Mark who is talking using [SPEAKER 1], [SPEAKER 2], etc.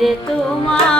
[SPEAKER 1] রে তোমার